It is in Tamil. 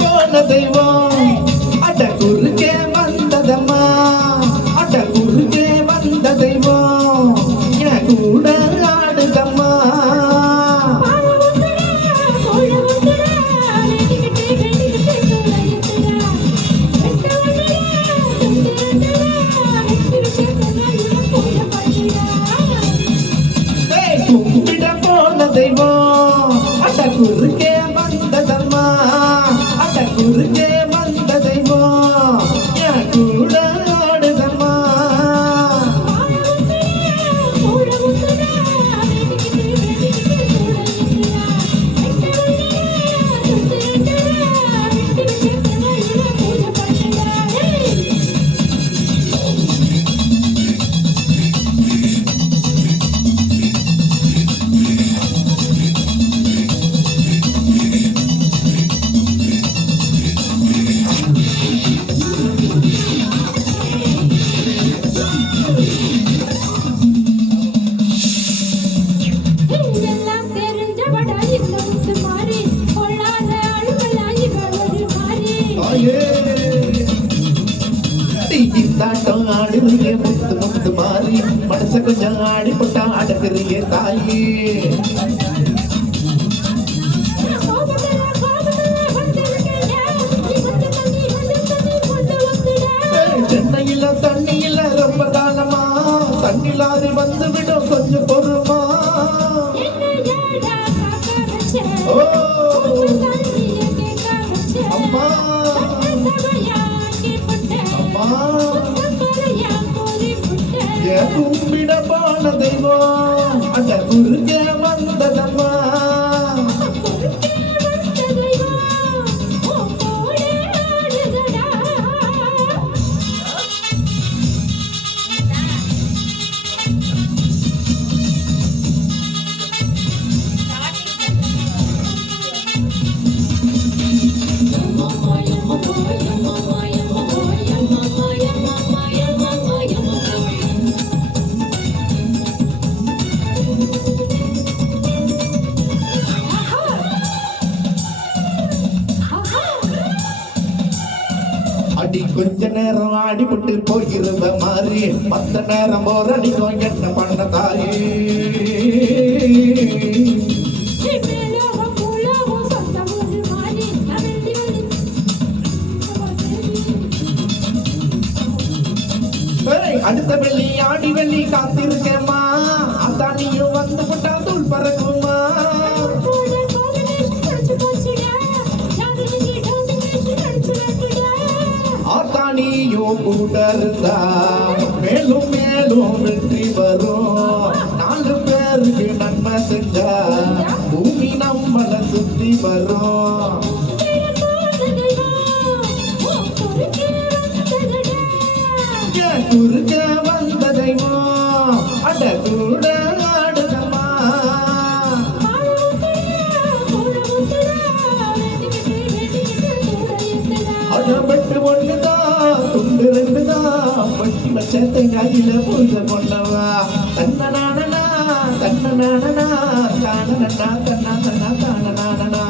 போன தெய்வம் அட குறுக்கே வந்ததம்மா, அட குறுக்கே வந்த தெய்வம் என் கூட ஆடுதம்மா. கும்பிட போன தெய்வம் அட குறுக்கே வந்ததம்மா, அட குறுக்கே வந்த தெய்வம் என் கூட ஆடுதம்மா. தாட்டம் ஆடுறியே முத்து முத்து மாறி மனச கொஞ்சம் ஆடி போட்டா அடக்குறியே தாயி. சென்னையில தண்ணி இல்ல ரொம்ப காலமா, தண்ணி லாரி வந்து விடும் கொஞ்சம் பொறுமா. ஓ அம்மா கும்பிட போன தெய்வம் அட குறுக்கே வந்ததம்மா. அடி கொஞ்ச நேரம் ஆடிப்பட்டு போயிருந்த மாதிரி மத்த நேரம் போரடிக்கும் என்ன பண்ண தாயே. அடுத்த வெள்ளி ஆடி வெள்ளி காத்திருக்கேம்மா, அதான் நீயும் வந்து விட்டா தூள் பறக்குமா. ஆத்தானியும் கூட இருந்தா மேலும் மேலும் வெற்றி வரும். 4 பேருக்கு நன்மை செஞ்சா பூமி நம்மள சுத்தி வரும். குறுக்க வந்த தெய்வம் அட கூட ஆடுதம்மா. அடப்பட்டு ஒண்ணுதான் துண்டு 2 தான் பட்டி வச்சத்தை கையில பூஜை பண்ணவா. தன்ன நானனா தன்ன நானனா தான நன்னா தன்னா தன்னா தான நானனா.